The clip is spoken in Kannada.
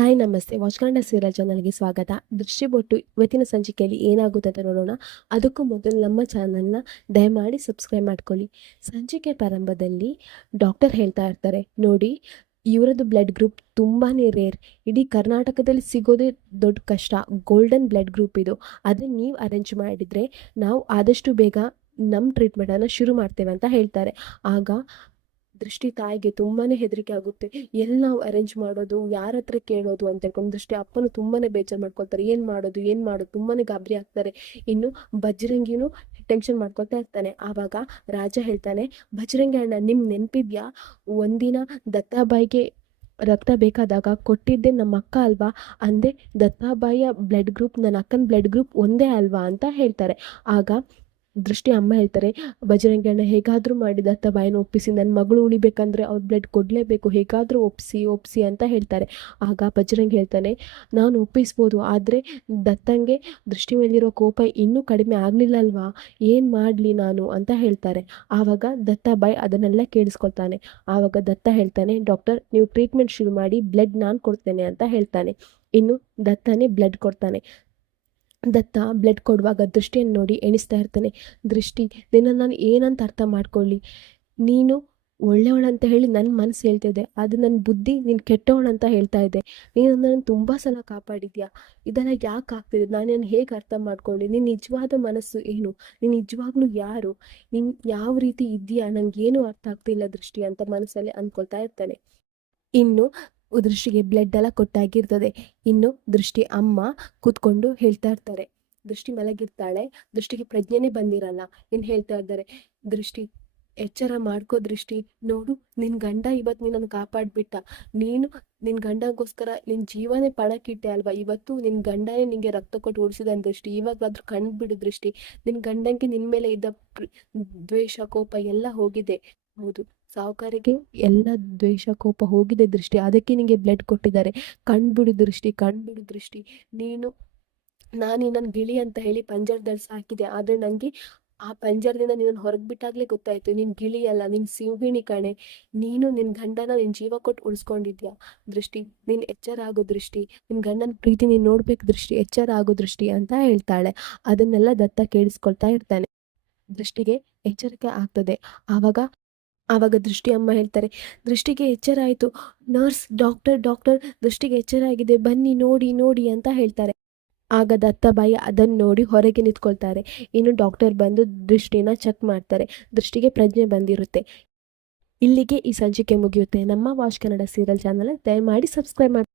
ಹಾಯ್ ನಮಸ್ತೆ. ವಾಚ್ ಕನ್ನಡ ಸೀರಿಯಲ್ ಚಾನಲ್ಗೆ ಸ್ವಾಗತ. ದೃಷ್ಟಿಬೊಟ್ಟು ಇವತ್ತಿನ ಸಂಚಿಕೆಯಲ್ಲಿ ಏನಾಗುತ್ತೆ ಅಂತ ನೋಡೋಣ. ಅದಕ್ಕೂ ಮೊದಲು ನಮ್ಮ ಚಾನಲ್ನ ದಯಮಾಡಿ ಸಬ್ಸ್ಕ್ರೈಬ್ ಮಾಡ್ಕೊಳ್ಳಿ. ಸಂಚಿಕೆ ಪ್ರಾರಂಭದಲ್ಲಿ ಡಾಕ್ಟರ್ ಹೇಳ್ತಾ ಇರ್ತಾರೆ, ನೋಡಿ ಇವರದ್ದು ಬ್ಲಡ್ ಗ್ರೂಪ್ ತುಂಬಾ ರೇರ್, ಇಡೀ ಕರ್ನಾಟಕದಲ್ಲಿ ಸಿಗೋದೇ ದೊಡ್ಡ ಕಷ್ಟ. ಗೋಲ್ಡನ್ ಬ್ಲಡ್ ಗ್ರೂಪ್ ಇದು. ಅದನ್ನು ನೀವು ಅರೇಂಜ್ ಮಾಡಿದರೆ ನಾವು ಆದಷ್ಟು ಬೇಗ ನಮ್ಮ ಟ್ರೀಟ್ಮೆಂಟನ್ನು ಶುರು ಮಾಡ್ತೇವೆ ಅಂತ ಹೇಳ್ತಾರೆ. ಆಗ ದೃಷ್ಟಿ ತಾಯಿಗೆ ತುಂಬಾ ಹೆದರಿಕೆ ಆಗುತ್ತೆ. ಎಲ್ಲಿ ನಾವು ಅರೇಂಜ್ ಮಾಡೋದು, ಯಾರ ಹತ್ರ ಕೇಳೋದು ಅಂತ ಹೇಳ್ಕೊಂಡು ದೃಷ್ಟಿ ಅಪ್ಪನು ತುಂಬಾ ಬೇಜಾರು ಮಾಡ್ಕೊಳ್ತಾರೆ. ಏನು ಮಾಡೋದು ತುಂಬಾ ಗಾಬರಿ ಆಗ್ತಾರೆ. ಇನ್ನು ಬಜರಂಗಿನೂ ಟೆನ್ಷನ್ ಮಾಡ್ಕೊಳ್ತಾ ಇರ್ತಾನೆ. ಆವಾಗ ರಾಜ ಹೇಳ್ತಾನೆ, ಬಜರಂಗಿ ಅಣ್ಣ ನಿಮ್ಗೆ ನೆನಪಿದ್ಯಾ, ಒಂದಿನ ದತ್ತಾಬಾಯಿಗೆ ರಕ್ತ ಬೇಕಾದಾಗ ಕೊಟ್ಟಿದ್ದೆ ನಮ್ಮ ಅಕ್ಕ ಅಲ್ವಾ ಅಂದೆ. ದತ್ತಾಬಾಯಿಯ ಬ್ಲಡ್ ಗ್ರೂಪ್ ನನ್ನ ಅಕ್ಕನ ಬ್ಲಡ್ ಗ್ರೂಪ್ ಒಂದೇ ಅಲ್ವಾ ಅಂತ ಹೇಳ್ತಾರೆ. ಆಗ ದೃಷ್ಟಿ ಅಮ್ಮ ಹೇಳ್ತಾರೆ, ಬಜರಂಗಿ ಅಣ್ಣ ಹೇಗಾದರೂ ಮಾಡಿ ದತ್ತಾಬಾಯಿನ ಒಪ್ಪಿಸಿ, ನನ್ನ ಮಗಳು ಉಳಿಬೇಕಂದ್ರೆ ಅವ್ರ ಬ್ಲಡ್ ಕೊಡಲೇಬೇಕು, ಹೇಗಾದರೂ ಒಪ್ಪಿಸಿ ಅಂತ ಹೇಳ್ತಾರೆ. ಆಗ ಬಜರಂಗಿ ಹೇಳ್ತಾನೆ, ನಾನು ಒಪ್ಪಿಸ್ಬೋದು, ಆದರೆ ದತ್ತಂಗೆ ದೃಷ್ಟಿ ಮೇಲಿರೋ ಕೋಪ ಇನ್ನೂ ಕಡಿಮೆ ಆಗಲಿಲ್ಲ ಅಲ್ವಾ, ಏನು ಮಾಡಲಿ ನಾನು ಅಂತ ಹೇಳ್ತಾರೆ. ಆವಾಗ ದತ್ತಾಬಾಯಿ ಅದನ್ನೆಲ್ಲ ಕೇಳಿಸ್ಕೊಳ್ತಾನೆ. ಆವಾಗ ದತ್ತ ಹೇಳ್ತಾನೆ, ಡಾಕ್ಟರ್ ನೀವು ಟ್ರೀಟ್ಮೆಂಟ್ ಶುರು ಮಾಡಿ, ಬ್ಲಡ್ ನಾನು ಕೊಡ್ತೇನೆ ಅಂತ ಹೇಳ್ತಾನೆ. ಇನ್ನು ದತ್ತನೇ ಬ್ಲಡ್ ಕೊಡ್ತಾನೆ. ದತ್ತ ಬ್ಲಡ್ ಕೊಡುವಾಗ ದೃಷ್ಟಿಯನ್ನು ನೋಡಿ ಎಣಿಸ್ತಾ ಇರ್ತಾನೆ. ದೃಷ್ಟಿ, ನಿನ್ನ ನಾನು ಏನಂತ ಅರ್ಥ ಮಾಡ್ಕೊಳ್ಳಿ, ನೀನು ಒಳ್ಳೆಯವಳಂತ ಹೇಳಿ ನನ್ನ ಮನಸ್ಸು ಹೇಳ್ತಿದ್ದೆ, ಅದು ನನ್ನ ಬುದ್ಧಿ ನೀನು ಕೆಟ್ಟವಳಂತ ಹೇಳ್ತಾ ಇದ್ದೆ. ನೀನು ನನ್ನ ತುಂಬ ಸಲ ಕಾಪಾಡಿದ್ಯಾ, ಇದೆಲ್ಲ ಯಾಕೆ ಆಗ್ತಿದೆ, ನಾನು ಹೇಗೆ ಅರ್ಥ ಮಾಡ್ಕೊಳ್ಳಿ, ನಿನ್ನ ನಿಜವಾದ ಮನಸ್ಸು ಏನು, ನೀನು ನಿಜವಾಗ್ಲೂ ಯಾರು, ನೀನು ಯಾವ ರೀತಿ ಇದೆಯಾ, ನನಗೇನು ಅರ್ಥ ಆಗ್ತಿಲ್ಲ ದೃಷ್ಟಿ ಅಂತ ಮನಸ್ಸಲ್ಲಿ ಅಂದ್ಕೊಳ್ತಾ ಇರ್ತಾನೆ. ಇನ್ನು ದೃಷ್ಟಿಗೆ ಬ್ಲಡ್ ಎಲ್ಲ ಕೊಟ್ಟಾಗಿರ್ತದೆ. ಇನ್ನು ದೃಷ್ಟಿ ಅಮ್ಮ ಕೂತ್ಕೊಂಡು ಹೇಳ್ತಾ ಇರ್ತಾರೆ. ದೃಷ್ಟಿ ಮಲಗಿರ್ತಾಳೆ, ದೃಷ್ಟಿಗೆ ಪ್ರಜ್ಞೆನೇ ಬಂದಿರಲ್ಲ. ಇನ್ನು ಹೇಳ್ತಾ ಇದ್ದಾರೆ, ದೃಷ್ಟಿ ಎಚ್ಚರ ಮಾಡ್ಕೋ ದೃಷ್ಟಿ, ನೋಡು ನಿನ್ನ ಗಂಡ ಇವತ್ತು ನಿನ್ನನ್ನು ಕಾಪಾಡಿಬಿಟ್ಟ, ನೀನು ನಿನ್ನ ಗಂಡಗೋಸ್ಕರ ನಿನ್ನ ಜೀವನೇ ಪಣಕ್ಕಿಟ್ಟೆ ಅಲ್ವಾ, ಇವತ್ತು ನಿನ್ನ ಗಂಡನೇ ನಿನಗೆ ರಕ್ತ ಕೊಟ್ಟು ಉಳಿಸಿದಾನೆ ದೃಷ್ಟಿ, ಇವಾಗಲಾದ್ರೂ ಕಂಡುಬಿಡು ದೃಷ್ಟಿ, ನಿನ್ನ ಗಂಡಂಗೆ ನಿನ್ನ ಮೇಲೆ ಇದ್ದ ದ್ವೇಷ ಕೋಪ ಎಲ್ಲ ಹೋಗಿದೆ. ಹೌದು, ಸಾವುಕಾರಿಗೆ ಎಲ್ಲ ದ್ವೇಷ ಕೋಪ ಹೋಗಿದೆ ದೃಷ್ಟಿ, ಅದಕ್ಕೆ ನಿನಗೆ ಬ್ಲಡ್ ಕೊಟ್ಟಿದ್ದಾರೆ. ಕಣ್ಬಿಡು ದೃಷ್ಟಿ, ನಾನು ನನ್ನ ಗಿಳಿ ಅಂತ ಹೇಳಿ ಪಂಜರದಲ್ಲಿ ಸಾಕಿದೆ, ಆದರೆ ನನಗೆ ಆ ಪಂಜರದಿಂದ ನಿನ್ನನ್ನು ಹೊರಗೆ ಬಿಟ್ಟಾಗಲೇ ಗೊತ್ತಾಯಿತು, ನೀನು ಗಿಳಿ ಅಲ್ಲ, ನೀನು ಸಿಂಹಿಣಿ ಕಣೆ, ನೀನು ನಿನ್ನ ಗಂಡನ ನಿನ್ನ ಜೀವ ಕೊಟ್ಟು ಉಳಿಸ್ಕೊಂಡಿದ್ಯಾ ದೃಷ್ಟಿ, ನೀನು ಎಚ್ಚರ ಆಗೋ ದೃಷ್ಟಿ, ನಿನ್ನ ಗಂಡನ ಪ್ರೀತಿ ನೀನು ನೋಡ್ಬೇಕು ದೃಷ್ಟಿ, ಎಚ್ಚರ ಆಗೋ ದೃಷ್ಟಿ ಅಂತ ಹೇಳ್ತಾಳೆ. ಅದನ್ನೆಲ್ಲ ದತ್ತ ಕೇಳಿಸ್ಕೊಳ್ತಾ ಇರ್ತಾನೆ. ದೃಷ್ಟಿಗೆ ಎಚ್ಚರಿಕೆ ಆಗ್ತದೆ. ಆವಾಗ ದೃಷ್ಟಿ ಅಮ್ಮ ಹೇಳ್ತಾರೆ, ದೃಷ್ಟಿಗೆ ಎಚ್ಚರ ಆಯಿತು, ನರ್ಸ್, ಡಾಕ್ಟರ್ ದೃಷ್ಟಿಗೆ ಎಚ್ಚರ ಆಗಿದೆ, ಬನ್ನಿ ನೋಡಿ ಅಂತ ಹೇಳ್ತಾರೆ. ಆಗ ದತ್ತಾಬಾಯಿ ಅದನ್ನು ನೋಡಿ ಹೊರಗೆ ನಿಂತ್ಕೊಳ್ತಾರೆ. ಇನ್ನು ಡಾಕ್ಟರ್ ಬಂದು ದೃಷ್ಟಿನ ಚೆಕ್ ಮಾಡ್ತಾರೆ. ದೃಷ್ಟಿಗೆ ಪ್ರಜ್ಞೆ ಬಂದಿರುತ್ತೆ. ಇಲ್ಲಿಗೆ ಈ ಸಂಚಿಕೆ ಮುಗಿಯುತ್ತೆ. ನಮ್ಮ ವಾಚ್ ಕನ್ನಡ ಸೀರಿಯಲ್ ಚಾನಲ್ ದಯಮಾಡಿ ಸಬ್ಸ್ಕ್ರೈಬ್ ಮಾಡಿ.